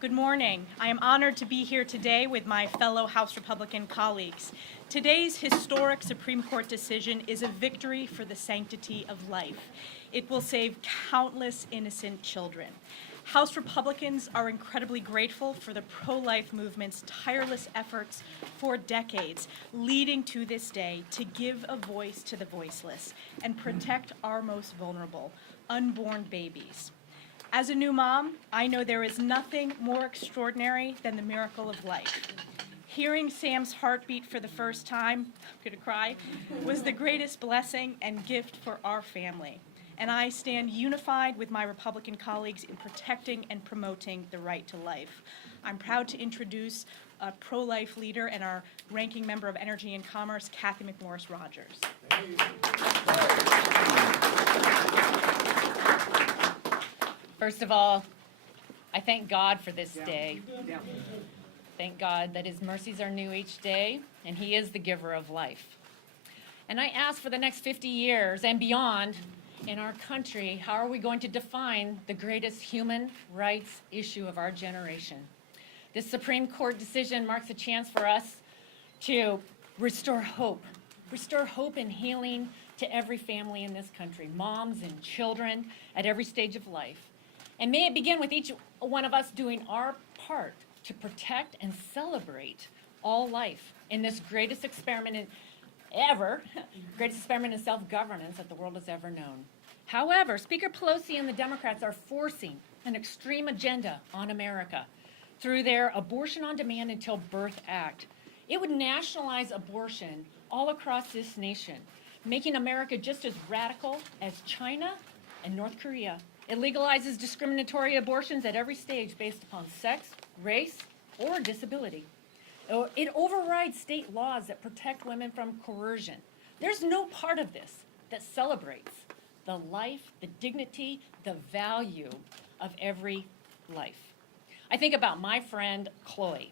Good morning. I am honored to be here today with my fellow House Republican colleagues. Today's historic Supreme Court decision is a victory for the sanctity of life. It will save countless innocent children. House Republicans are incredibly grateful for the pro-life movement's tireless efforts for decades, leading to this day to give a voice to the voiceless and protect our most vulnerable, unborn babies. As a new mom, I know there is nothing more extraordinary than the miracle of life. Hearing Sam's heartbeat for the first time, I'm gonna cry, was the greatest blessing and gift for our family. And I stand unified with my Republican colleagues in protecting and promoting the right to life. I'm proud to introduce a pro-life leader and our ranking member of Energy and Commerce, Kathy McMorris-Rogers. First of all, I thank God for this day. Thank God that His mercies are new each day, and He is the giver of life. And I ask for the next 50 years and beyond in our country, how are we going to define the greatest human rights issue of our generation? This Supreme Court decision marks a chance for us to restore hope and healing to every family in this country, moms and children at every stage of life. And may it begin with each one of us doing our part to protect and celebrate all life in this greatest experiment in self-governance that the world has ever known. However, Speaker Pelosi and the Democrats are forcing an extreme agenda on America through their Abortion on Demand Until Birth Act. It would nationalize abortion all across this nation, making America just as radical as China and North Korea. It legalizes discriminatory abortions at every stage based upon sex, race, or disability. It overrides state laws that protect women from coercion. There's no part of this that celebrates the life, the dignity, the value of every life. I think about my friend, Chloe.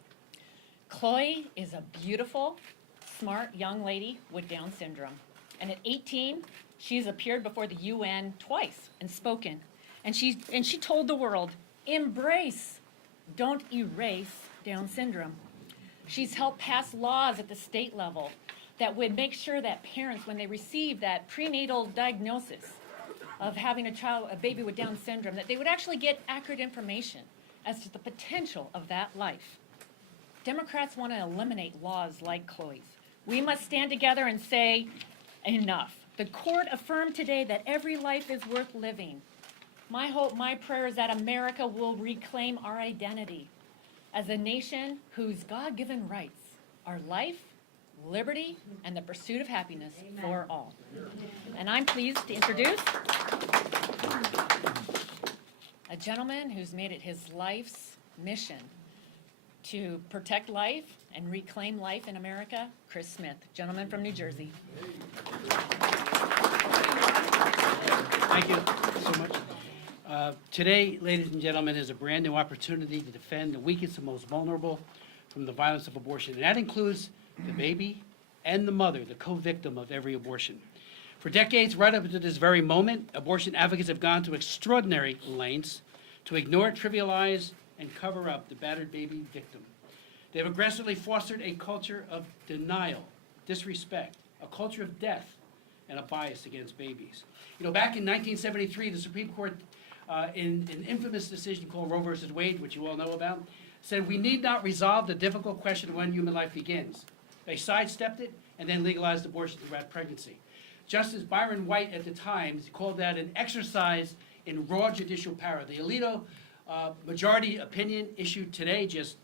Chloe is a beautiful, smart young lady with Down syndrome. And at 18, she's appeared before the UN twice and spoken. And she told the world, embrace, don't erase Down syndrome. She's helped pass laws at the state level that would make sure that parents, when they receive that prenatal diagnosis of having a baby with Down syndrome, that they would actually get accurate information as to the potential of that life. Democrats want to eliminate laws like Chloe's. We must stand together and say, enough. The court affirmed today that every life is worth living. My hope, my prayer is that America will reclaim our identity as a nation whose God-given rights are life, liberty, and the pursuit of happiness for all. And I'm pleased to introduce a gentleman who's made it his life's mission to protect life and reclaim life in America, Chris Smith, gentleman from New Jersey. Thank you so much. Today, ladies and gentlemen, is a brand new opportunity to defend the weakest and most vulnerable from the violence of abortion. And that includes the baby and the mother, the co-victim of every abortion. For decades, right up to this very moment, abortion advocates have gone to extraordinary lengths to ignore, trivialize, and cover up the battered baby victim. They've aggressively fostered a culture of denial, disrespect, a culture of death, and a bias against babies. You know, back in 1973, the Supreme Court, in an infamous decision called Roe versus Wade, which you all know about, said we need not resolve the difficult question of when human life begins. They sidestepped it and then legalized abortion throughout pregnancy. Justice Byron White at the time called that an exercise in raw judicial power. The Alito majority opinion issued today, just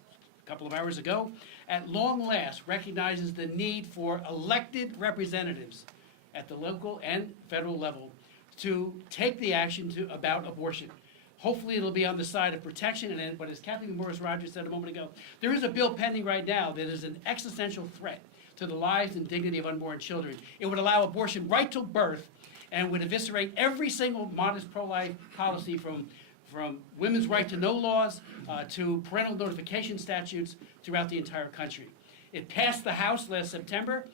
a couple of hours ago, at long last recognizes the need for elected representatives at the local and federal level to take the action about abortion. Hopefully it'll be on the side of protection, but as Kathy McMorris-Rogers said a moment ago, there is a bill pending right now that is an existential threat to the lives and dignity of unborn children. It would allow abortion right till birth and would eviscerate every single modest pro-life policy from women's right to know laws to parental notification statutes throughout the entire country. It passed the House last September.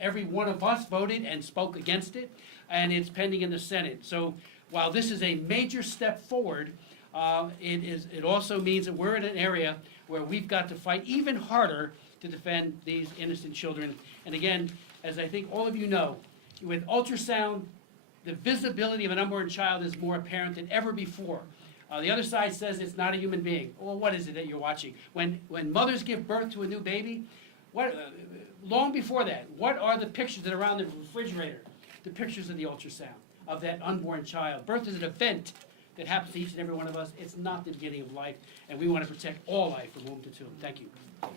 Every one of us voted and spoke against it, and it's pending in the Senate. So while this is a major step forward, It also means that we're in an area where we've got to fight even harder to defend these innocent children. And again, as I think all of you know, with ultrasound, the visibility of an unborn child is more apparent than ever before. The other side says it's not a human being. Well, what is it that you're watching? When mothers give birth to a new baby, long before that, what are the pictures that are around the refrigerator? The pictures of the ultrasound of that unborn child. Birth is an event that happens to each and every one of us. It's not the beginning of life, and we want to protect all life from womb to tomb. Thank you. It's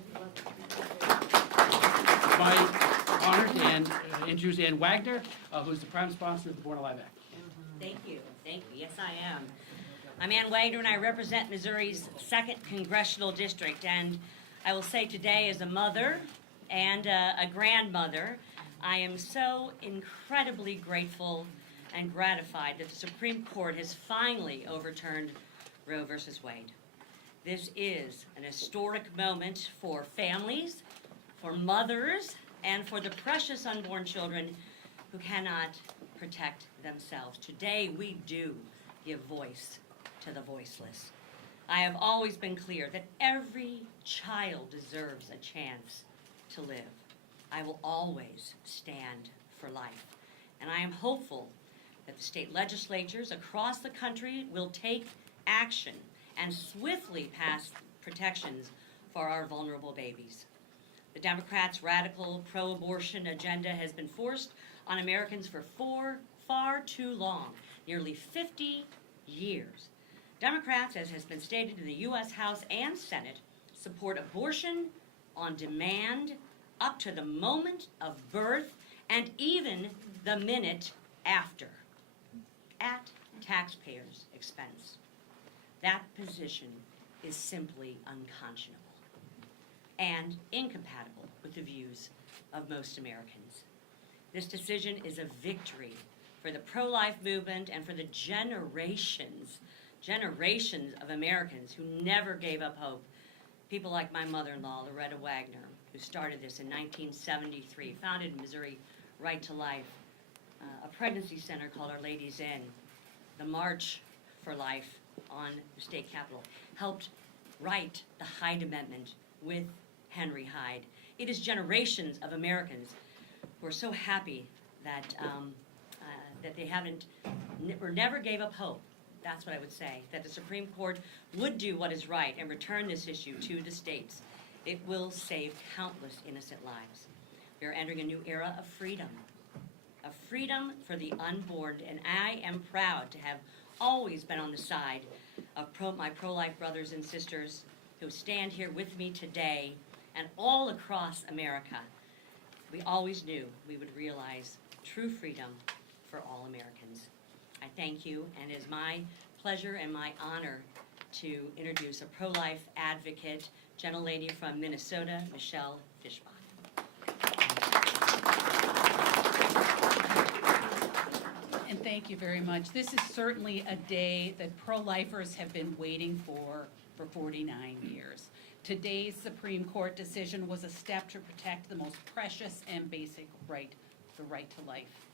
my honor to introduce Ann Wagner, who's the prime sponsor of the Born Alive Act. Thank you. Yes, I am. I'm Ann Wagner, and I represent Missouri's 2nd Congressional District. And I will say today, as a mother and a grandmother, I am so incredibly grateful and gratified that the Supreme Court has finally overturned Roe v. Wade. This is an historic moment for families, for mothers, and for the precious unborn children who cannot protect themselves. Today, we do give voice to the voiceless. I have always been clear that every child deserves a chance to live. I will always stand for life. And I am hopeful that the state legislatures across the country will take action and swiftly pass protections for our vulnerable babies. The Democrats' radical pro-abortion agenda has been forced on Americans for far too long, nearly 50 years. Democrats, as has been stated in the U.S. House and Senate, support abortion on demand up to the moment of birth and even the minute after, at taxpayers' expense. That position is simply unconscionable and incompatible with the views of most Americans. This decision is a victory for the pro-life movement and for the generations of Americans who never gave up hope. People like my mother-in-law, Loretta Wagner, who started this in 1973, founded Missouri Right to Life, a pregnancy center called Our Lady's Inn, the March for Life on the state capitol, helped write the Hyde Amendment with Henry Hyde. It is generations of Americans who are so happy that that they never gave up hope. That's what I would say, that the Supreme Court would do what is right and return this issue to the states. It will save countless innocent lives. We are entering a new era of freedom for the unborn, and I am proud to have always been on the side of my pro-life brothers and sisters who stand here with me today and all across America. We always knew we would realize true freedom for all Americans. I thank you, and it is my pleasure and my honor to introduce a pro-life advocate, gentlelady from Minnesota, Michelle Fishbach. And thank you very much. This is certainly a day that pro-lifers have been waiting for 49 years. Today's Supreme Court decision was a step to protect the most precious and basic right, the right to life.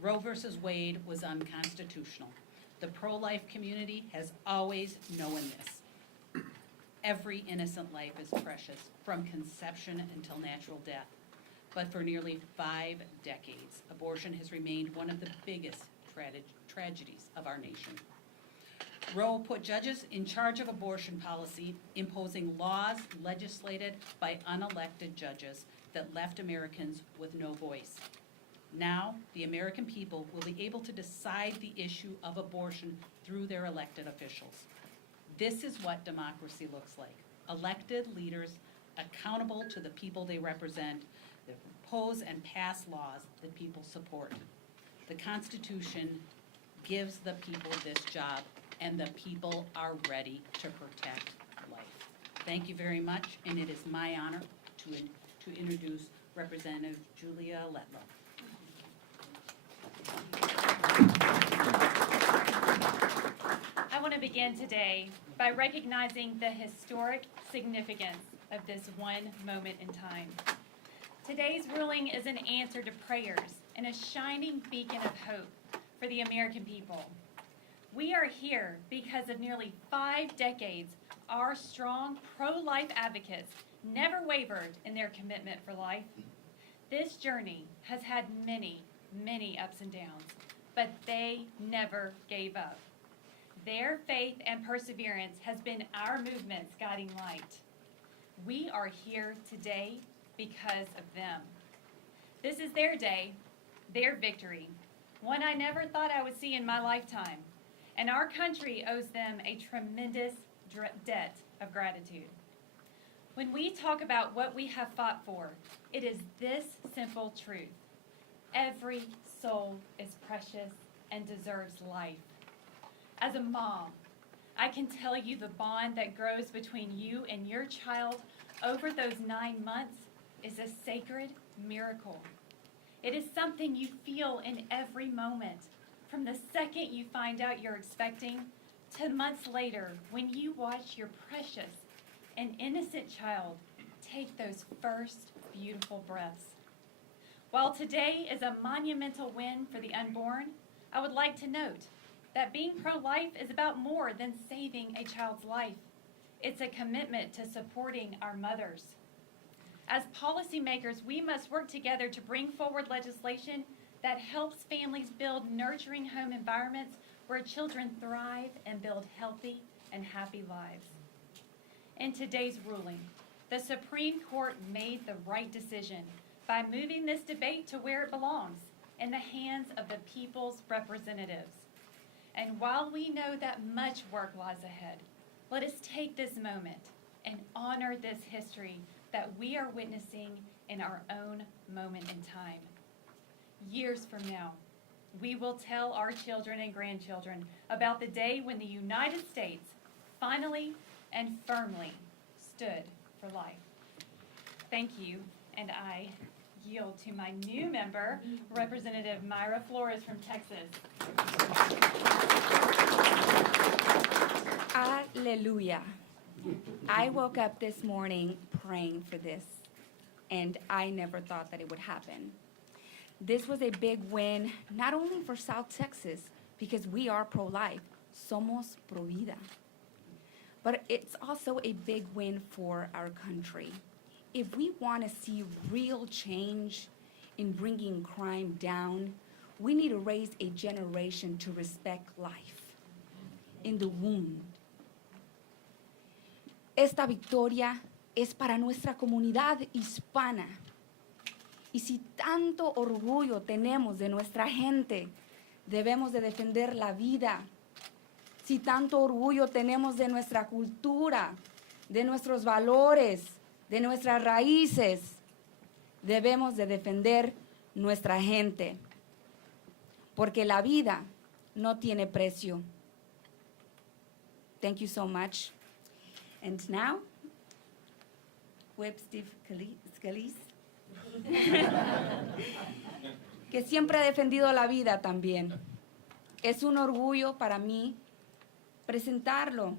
Roe versus Wade was unconstitutional. The pro-life community has always known this. Every innocent life is precious, from conception until natural death. But for nearly 5 decades, abortion has remained one of the biggest tragedies of our nation. Roe put judges in charge of abortion policy, imposing laws legislated by unelected judges that left Americans with no voice. Now, the American people will be able to decide the issue of abortion through their elected officials. This is what democracy looks like. Elected leaders accountable to the people they represent, that propose and pass laws that people support. The Constitution gives the people this job, and the people are ready to protect life. Thank you very much, and it is my honor to introduce Representative Julia Alletla. I want to begin today by recognizing the historic significance of this one moment in time. Today's ruling is an answer to prayers and a shining beacon of hope for the American people. We are here because of nearly 5 decades. Our strong pro-life advocates never wavered in their commitment for life. This journey has had many, many ups and downs, but they never gave up. Their faith and perseverance has been our movement's guiding light. We are here today because of them. This is their day, their victory, one I never thought I would see in my lifetime, and our country owes them a tremendous debt of gratitude. When we talk about what we have fought for, it is this simple truth: every soul is precious and deserves life. As a mom, I can tell you the bond that grows between you and your child over those 9 months is a sacred miracle. It is something you feel in every moment, from the second you find out you're expecting to months later when you watch your precious and innocent child take those first beautiful breaths. While today is a monumental win for the unborn, I would like to note that being pro-life is about more than saving a child's life. It's a commitment to supporting our mothers. As policymakers, we must work together to bring forward legislation that helps families build nurturing home environments where children thrive and build healthy and happy lives. In today's ruling, the Supreme Court made the right decision by moving this debate to where it belongs, in the hands of the people's representatives. And while we know that much work lies ahead, let us take this moment and honor this history that we are witnessing in our own moment in time. Years from now, we will tell our children and grandchildren about the day when the United States finally and firmly stood for life. Thank you, and I yield to my new member, Representative Myra Flores from Texas. Hallelujah. I woke up this morning praying for this, and I never thought that it would happen. This was a big win, not only for South Texas, because we are pro-life, somos pro vida, but it's also a big win for our country. If we want to see real change in bringing crime down, we need to raise a generation to respect life in the womb. Esta victoria es para nuestra comunidad hispana. Y si tanto orgullo tenemos de nuestra gente, debemos de defender la vida. Si tanto orgullo tenemos de nuestra cultura, de nuestros valores, de nuestras raíces, debemos de defender nuestra gente. Porque la vida no tiene precio. Thank you so much. And now, Whip Steve Scalise, que siempre ha defendido la vida también. Es un orgullo para mí presentarlo,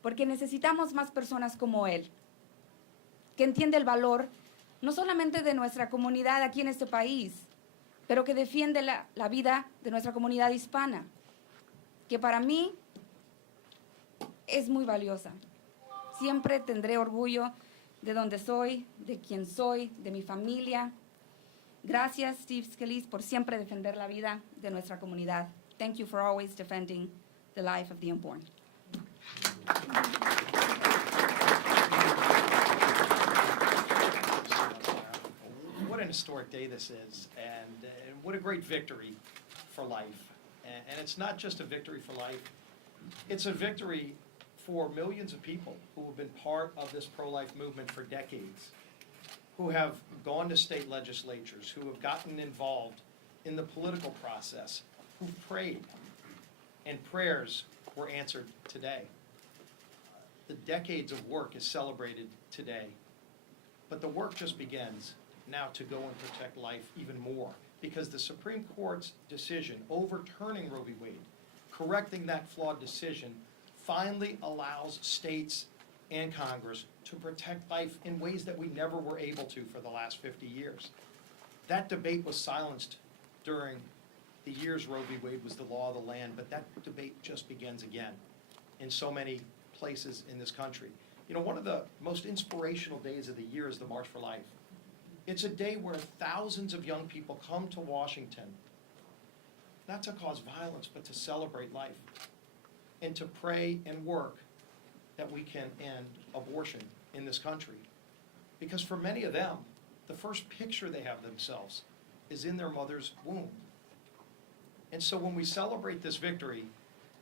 porque necesitamos más personas como él, que entiende el valor no solamente de nuestra comunidad aquí en este país, pero que defiende la vida de nuestra comunidad hispana, que para mí es muy valiosa. Siempre tendré orgullo de donde soy, de quién soy, de mi familia. Gracias, Steve Scalise, por siempre defender la vida de nuestra comunidad. Thank you for always defending the life of the unborn. What an historic day this is, and what a great victory for life. And it's not just a victory for life, it's a victory for millions of people who have been part of this pro-life movement for decades, who have gone to state legislatures, who have gotten involved in the political process, who prayed, and prayers were answered today. The decades of work is celebrated today, but the work just begins now to go and protect life even more, because the Supreme Court's decision overturning Roe v. Wade, correcting that flawed decision, finally allows states and Congress to protect life in ways that we never were able to for the last 50 years. That debate was silenced during the years Roe v. Wade was the law of the land, but that debate just begins again in so many places in this country. You know, one of the most inspirational days of the year is the March for Life. It's a day where thousands of young people come to Washington, not to cause violence, but to celebrate life and to pray and work that we can end abortion in this country. Because for many of them, the first picture they have of themselves is in their mother's womb. And so when we celebrate this victory,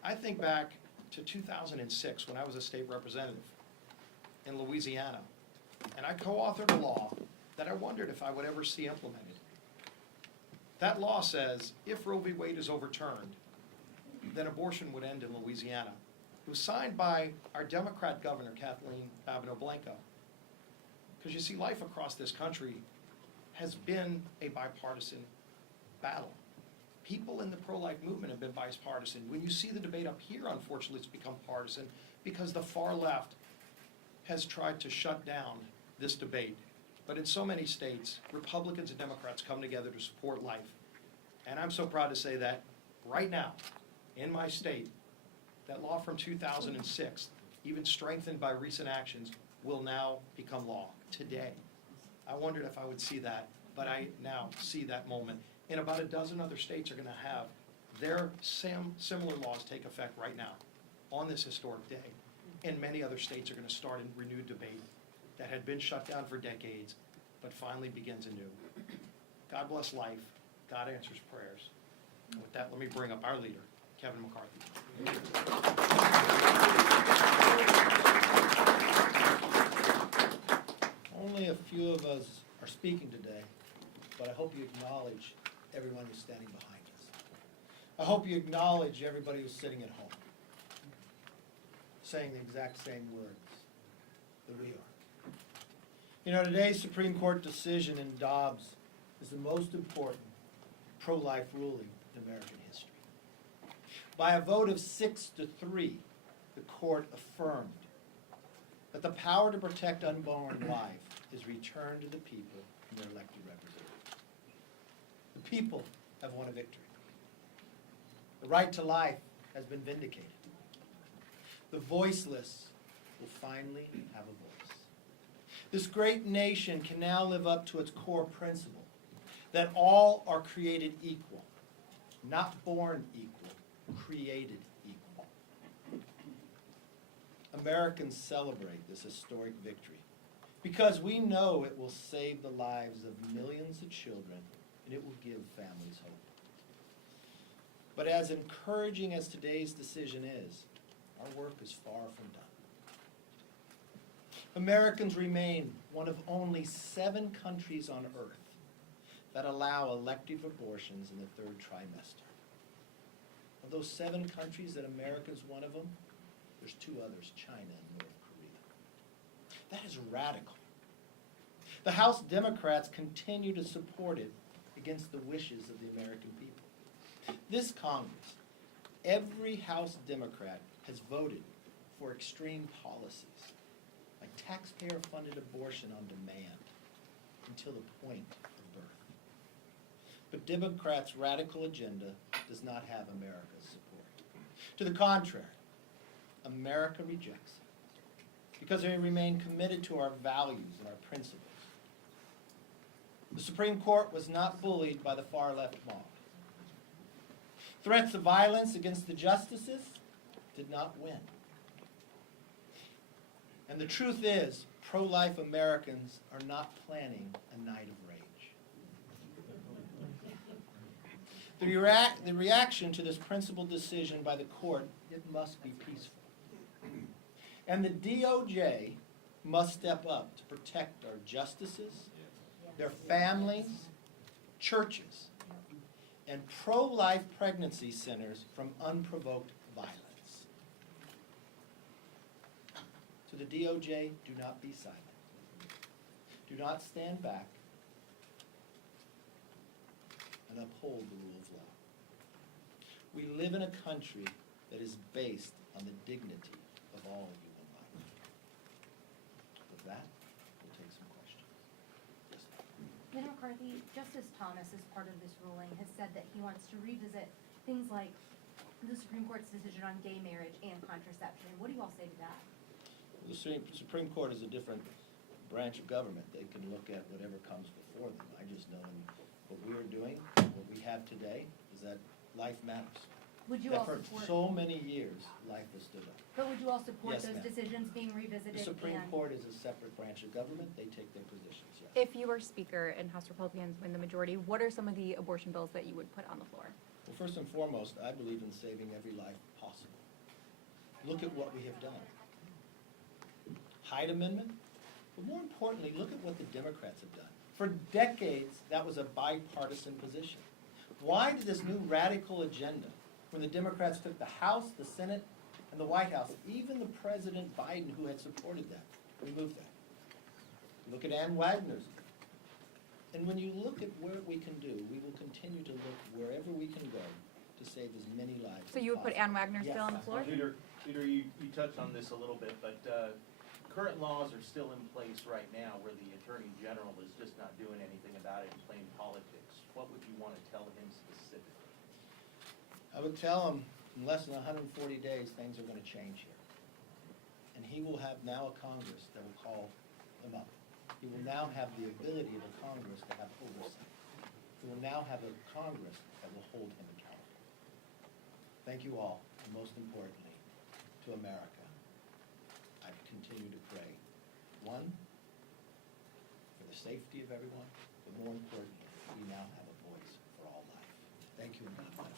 I think back to 2006 when I was a state representative in Louisiana. And I co-authored a law that I wondered if I would ever see implemented. That law says if Roe v. Wade is overturned, then abortion would end in Louisiana. It was signed by our Democrat governor, Kathleen Blanco. Because you see, life across this country has been a bipartisan battle. People in the pro-life movement have been bipartisan. When you see the debate up here, unfortunately, it's become partisan because the far left has tried to shut down this debate. But in so many states, Republicans and Democrats come together to support life. And I'm so proud to say that right now, in my state, that law from 2006, even strengthened by recent actions, will now become law today. I wondered if I would see that, but I now see that moment. And about a dozen other states are going to have their similar laws take effect right now on this historic day. And many other states are going to start a renewed debate that had been shut down for decades, but finally begins anew. God bless life. God answers prayers. And with that, let me bring up our leader, Kevin McCarthy. Only a few of us are speaking today, but I hope you acknowledge everyone who's standing behind us. I hope you acknowledge everybody who's sitting at home, saying the exact same words that we are. You know, today's Supreme Court decision in Dobbs is the most important pro-life ruling in American history. By a vote of 6-3, the court affirmed that the power to protect unborn life is returned to the people and their elected representatives. The people have won a victory. The right to life has been vindicated. The voiceless will finally have a voice. This great nation can now live up to its core principle that all are created equal, not born equal, created equal. Americans celebrate this historic victory because we know it will save the lives of millions of children and it will give families hope. But as encouraging as today's decision is, our work is far from done. Americans remain one of only 7 countries on earth that allow elective abortions in the 3rd trimester. Of those 7 countries that America is one of them, there's 2 others, China and North Korea. That is radical. The House Democrats continue to support it against the wishes of the American people. This Congress, every House Democrat has voted for extreme policies, like taxpayer-funded abortion on demand until the point of birth. But Democrats' radical agenda does not have America's support. To the contrary, America rejects it because they remain committed to our values and our principles. The Supreme Court was not bullied by the far-left mob. Threats of violence against the justices did not win. And the truth is, pro-life Americans are not planning a night of rage. The reaction to this principled decision by the court, it must be peaceful. And the DOJ must step up to protect our justices, their families, churches, and pro-life pregnancy centers from unprovoked violence. To the DOJ, do not be silent. Do not stand back and uphold the rule of law. We live in a country that is based on the dignity of all human life. With that, we'll take some questions. Yes, ma'am. Leader McCarthy, Justice Thomas, as part of this ruling, has said that he wants to revisit things like the Supreme Court's decision on gay marriage and contraception. What do you all say to that? The Supreme Court is a different branch of government. They can look at whatever comes before them. I just know what we're doing, what we have today, is that life matters. Would you That all for support, so many years, life has stood up. but would you all support Yes, those ma'am. decisions being revisited? The Supreme and- Court is a separate branch of government. They take their positions, yes. If you were Speaker and House Republicans win the majority, what are some of the abortion bills that you would put on the floor? Well, first and foremost, I believe in saving every life possible. Look at what we have done. Hyde Amendment, but more importantly, look at what the Democrats have done. For decades, that was a bipartisan position. Why did this new radical agenda, when the Democrats took the House, the Senate, and the White House, even the President Biden, who had supported that, removed that? Look at Ann Wagner's. And when you look at what we can do, we will continue to look wherever we can go to save as many lives as So you would put possible. Ann Wagner's Yes. bill on the floor? Peter, you touched on this a little bit, but current laws are still in place right now where the Attorney General is just not doing anything about it and playing politics. What would you want to tell him specifically? I would tell him, in less than 140 days, things are going to change here. And he will have now a Congress that will call him up. He will now have the ability of a Congress to have oversight. He will now have a Congress that will hold him accountable. Thank you all, and most importantly, to America. I continue to pray, one, for the safety of everyone, but more importantly, we now have a voice for all life. Thank you, and God bless.